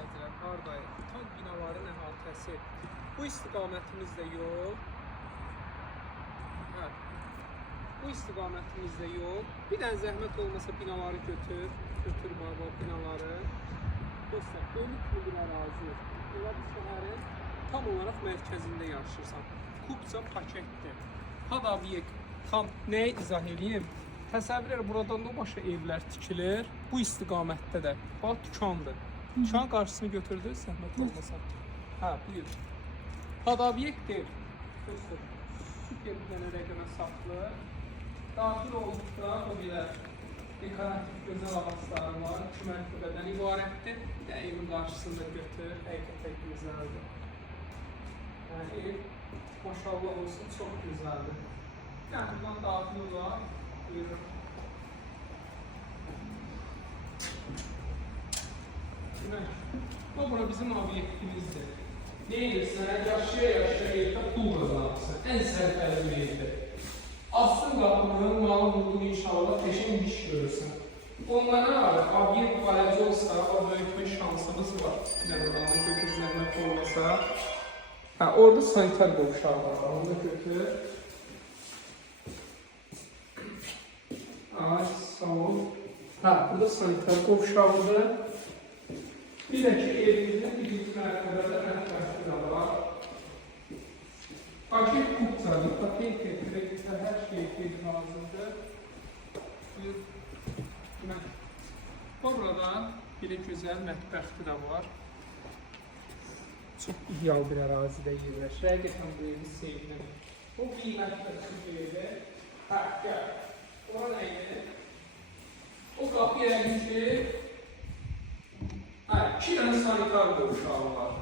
izləyicilər, hardayıq? Tam binaların əhatəsi. Bu istiqamətimizdə yol. Hə. Bu istiqamətimizdə yol. Bir dənə zəhmət olmasa binaları götür baba binaları. Dostlar, 13 bir ərazi. Ola bu şəhərin tam olaraq mərkəzində yaşayırsan. Kupça paketdir. Had obyekt. Tam nəyə izah edeyim? Təsəvvür elə, buradan da başa evlər tikilir. Bu istiqamətdə də. Bax, dükandır. Dükanın qarşısını götürdünüz, zəhmət olmasa. Hə, buyur. Had obyektdir. Süper bir dənə rəqəmə saxlı. Daxil olduqda o belə dekorativ gözəl ağacları var. 2 mərtəbədən ibarətdir. Bir də evin qarşısında götür. Həqiqətən gözəldir. Yəni, ev maşallah olsun, çox gözəldir. Yəni, buradan daxil olar. Buyurun. Bu bizim obyektimizdir. Ne edirsən? Yaşaya evdə pul qazanırsın. Ən sərfəli bir evdir. Asıl qapının malın olduğunu inşallah peşin iş görürsən. Onlara obyekt faizi olsa, o böyütmə şansımız var. Buradan götür zəhmət olmasa. Orada sanitar qovşağı var. Onu da götür. Ay, sağ ol. Burada sanitar qovşağıdır. Bir də ki, evimizin birinci mərtəbədə mətbəxi də var. Paket kupçadır, paket kreditə, hər şey lazımdır. Burada bir gözəl mətbəxi də var. Çox ideal bir ərazidə yerləşir. Həqiqətən bu evi sevdim. Bu qiymətli bir evi. Gəl. Ora nə idi? O qapı yəqin ki, 2 dənə sanitar qovşağı var.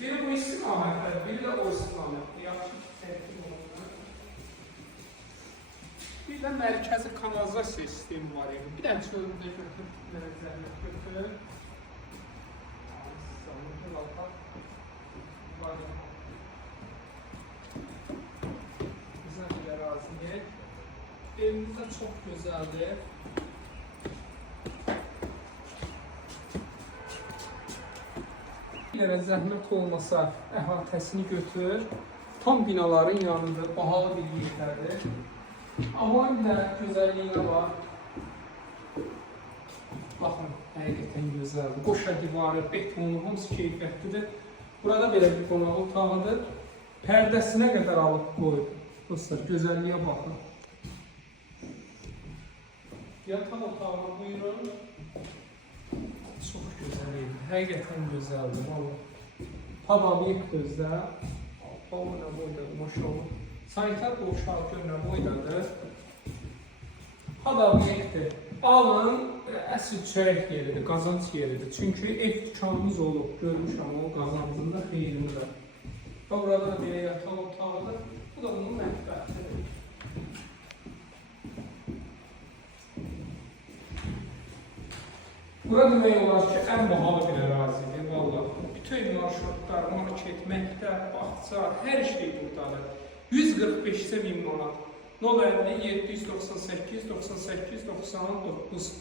Biri bu istiqamətdə, biri də o istiqamətdə. Yaxşı tərtib olunur. Bir də mərkəzi kanalizasiya sistemi var. Bir dənə çölündə götür, zəhmət götür. Güzel bir ərazidir. Evimiz də çox gözəldir. Bir zəhmət olmasa əhatəsini götür. Tam binaların yanında bahalı bir yerdədir. Amma bir də gözəlliyinə var. Baxın, həqiqətən gözəldir. Qoşa divarı, betonu, hamısı keyfiyyətlidir. Burada belə bir qonaq otağıdır. Pərdəsinə qədər alıb qoyub. Dostlar, gözəlliyə baxın. Yataq otağına buyurun. Çox gözəl evdir. Həqiqətən gözəldir. Had obyekt özdə. Hava nə boydadır, maşallah. Sanitar qovşağı gör nə boydadır. Had obyektdir. Alın, əsl çörək yeridir, qazanc yeridir. Çünki ev dükanımız olub, görmüşəm o qazancında xeyrindir. Burada da belə yataq otağıdır. Bu da bunun mətbəxidir. Bura demək olar ki, ən bahalı bir ərazidir, valla. Bütün marşrutlar, market, məktəb, bağça, hər şey buradadır. 145-ə 1000 manat. 050 798 98 99